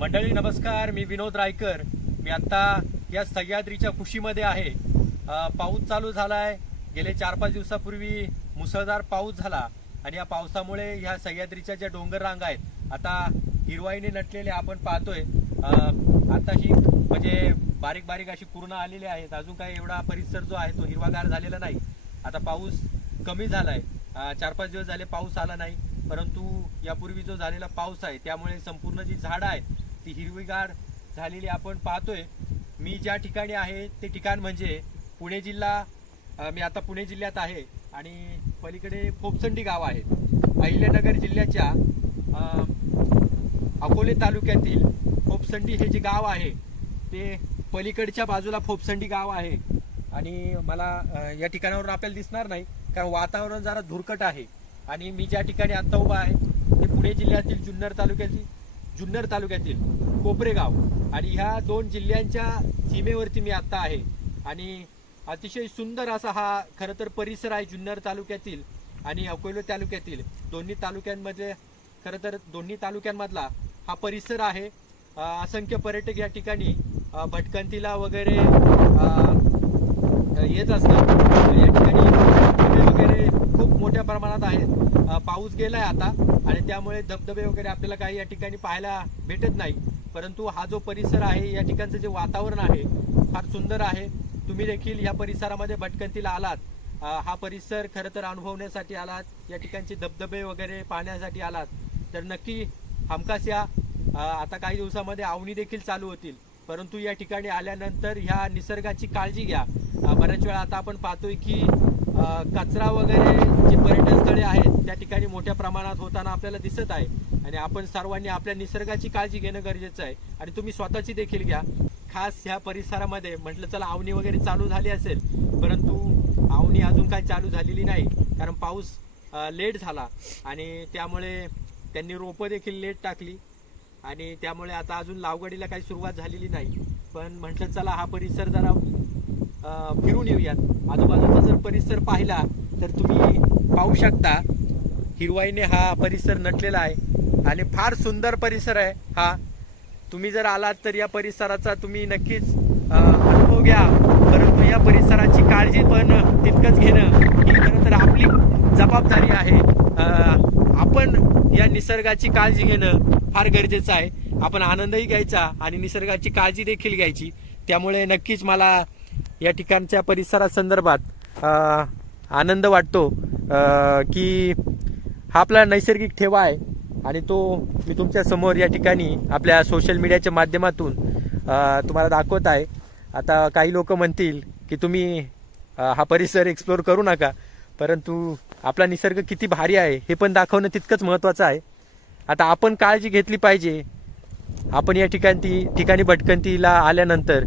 मंडळी नमस्कार, मी विनोद रायकर। मी आता या सह्याद्रीच्या कुशीमध्ये आहे। पाऊस चालू झालाय। गेले 4-5 दिवसापूर्वी मुसळधार पाऊस झाला आणि या पावसामुळे ह्या सह्याद्रीच्या ज्या डोंगर रांगा आहेत आता हिरवाईने नटलेले आपण पाहतोय। आता ही म्हणजे बारीक बारीक अशी पूर्ण आलेली आहेत। अजून काही एवढा परिसर जो आहे तो हिरवागार झालेला नाही। आता पाऊस कमी झालाय। 4-5 दिवस झाले पाऊस आला नाही, परंतु यापूर्वी जो झालेला पाऊस आहे त्यामुळे संपूर्ण जी झाडं आहेत ती हिरवीगार झालेली आपण पाहतोय। मी ज्या ठिकाणी आहे ते ठिकाण म्हणजे पुणे जिल्हा। मी आता पुणे जिल्ह्यात आहे आणि पलीकडे फोपसंडी गाव आहे। अहिल्यानगर जिल्ह्याच्या अकोले तालुक्यातील फोपसंडी हे जे गाव आहे ते पलीकडच्या बाजूला फोपसंडी गाव आहे। आणि मला या ठिकाणावरून आपल्याला दिसणार नाही कारण वातावरण जरा धुरकट आहे। आणि मी ज्या ठिकाणी आता उभा आहे ते पुणे जिल्ह्यातील जुन्नर तालुक्यातील कोपरेगाव आणि ह्या दोन जिल्ह्यांच्या सीमेवरती मी आता आहे। आणि अतिशय सुंदर असा हा खरं तर परिसर आहे जुन्नर तालुक्यातील आणि अकोले तालुक्यातील दोन्ही तालुक्यांमध्ये। खरं तर दोन्ही तालुक्यांमधला हा परिसर आहे। असंख्य पर्यटक या ठिकाणी भटकंतीला वगैरे येत असतात। या ठिकाणी वगैरे खूप मोठ्या प्रमाणात आहेत। पाऊस गेलाय आता आणि त्यामुळे धबधबे वगैरे आपल्याला काही या ठिकाणी पाहायला भेटत नाही, परंतु हा जो परिसर आहे या ठिकाणचं जे वातावरण आहे फार सुंदर आहे। तुम्ही देखील या परिसरामध्ये भटकंतीला आलात, हा परिसर खरं तर अनुभवण्यासाठी आलात, या ठिकाणचे धबधबे वगैरे पाहण्यासाठी आलात तर नक्की हमखास या। आता काही दिवसामध्ये आवणी देखील चालू होतील, परंतु या ठिकाणी आल्यानंतर ह्या निसर्गाची काळजी घ्या। बऱ्याच वेळा आता आपण पाहतोय की कचरा वगैरे जे पर्यटन स्थळे आहेत त्या ठिकाणी मोठ्या प्रमाणात होताना आपल्याला दिसत आहे आणि आपण सर्वांनी आपल्या निसर्गाची काळजी घेणं गरजेचं आहे आणि तुम्ही स्वतःची देखील घ्या। खास ह्या परिसरामध्ये म्हटलं चला आवणी वगैरे चालू झाली असेल, परंतु आवणी अजून काही चालू झालेली नाही कारण पाऊस लेट झाला आणि त्यामुळे त्यांनी रोपं देखील लेट टाकली आणि त्यामुळे आता अजून लागवडीला काही सुरुवात झालेली नाही। पण म्हटलं चला हा परिसर जरा फिरून येऊयात। आजूबाजूचा जर परिसर पाहिला तर तुम्ही पाहू शकता हिरवाईने हा परिसर नटलेला आहे आणि फार सुंदर परिसर आहे हा। तुम्ही जर आलात तर या परिसराचा तुम्ही नक्कीच अनुभव घ्या, परंतु या परिसराची काळजी पण तितकंच घेणं ही खरं तर आपली जबाबदारी आहे। आपण या निसर्गाची काळजी घेणं फार गरजेचं आहे। आपण आनंदही घ्यायचा आणि निसर्गाची काळजी देखील घ्यायची। त्यामुळे नक्कीच मला या ठिकाणच्या परिसरासंदर्भात आनंद वाटतो की हा आपला नैसर्गिक ठेवा आहे आणि तो मी तुमच्या समोर या ठिकाणी आपल्या सोशल मीडियाच्या माध्यमातून तुम्हाला दाखवत आहे। आता काही लोक म्हणतील की तुम्ही हा परिसर एक्सप्लोर करू नका, परंतु आपला निसर्ग किती भारी आहे हे पण दाखवणं तितकंच महत्त्वाचं आहे। आता आपण काळजी घेतली पाहिजे। आपण या ठिकाणी भटकंतीला आल्यानंतर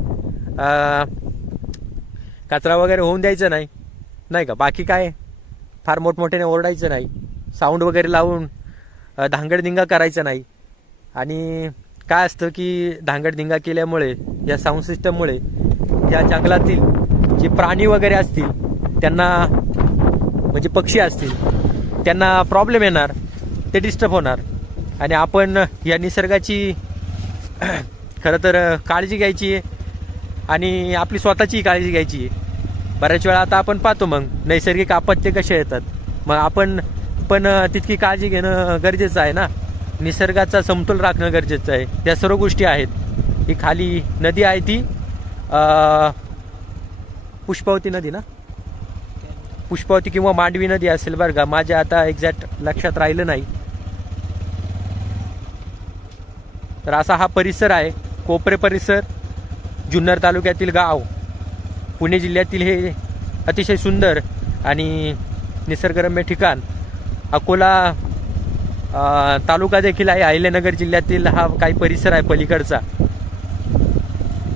कचरा वगैरे होऊन द्यायचं नाही का। बाकी काय फार मोठमोठ्याने ओरडायचं नाही, साऊंड वगैरे लावून धांगडधिंगा करायचं नाही। आणि काय असतं की धांगडधिंगा केल्यामुळे या साऊंड सिस्टममुळे या जंगलातील जे प्राणी वगैरे असतील त्यांना म्हणजे पक्षी असतील त्यांना प्रॉब्लेम येणार, ते डिस्टर्ब होणार आणि आपण या निसर्गाची खरं तर काळजी घ्यायची आणि आपली स्वतःची काळजी घ्यायची। बऱ्याच वेळा आता आपण पाहतो मग नैसर्गिक आपत्ती कशा येतात, मग आपण पण तितकी काळजी घेणं गरजेचं आहे ना। निसर्गाचा समतोल राखणं गरजेचं आहे। त्या सर्व गोष्टी आहेत। ही खाली नदी आहे ती पुष्पावती नदी ना, पुष्पावती किंवा मांडवी नदी असेल बरं का, माझ्या आता एक्झॅक्ट लक्षात राहिलं नाही। तर असा हा परिसर आहे कोपरे परिसर, जुन्नर तालुक्यातील गाव, पुणे जिल्ह्यातील हे अतिशय सुंदर आणि निसर्गरम्य ठिकाण। अकोला तालुका देखील आहे, अहिल्यानगर जिल्ह्यातील हा काही परिसर आहे पलीकडचा।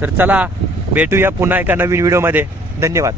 तर चला भेटूया पुन्हा एका नवीन व्हिडिओमध्ये। धन्यवाद।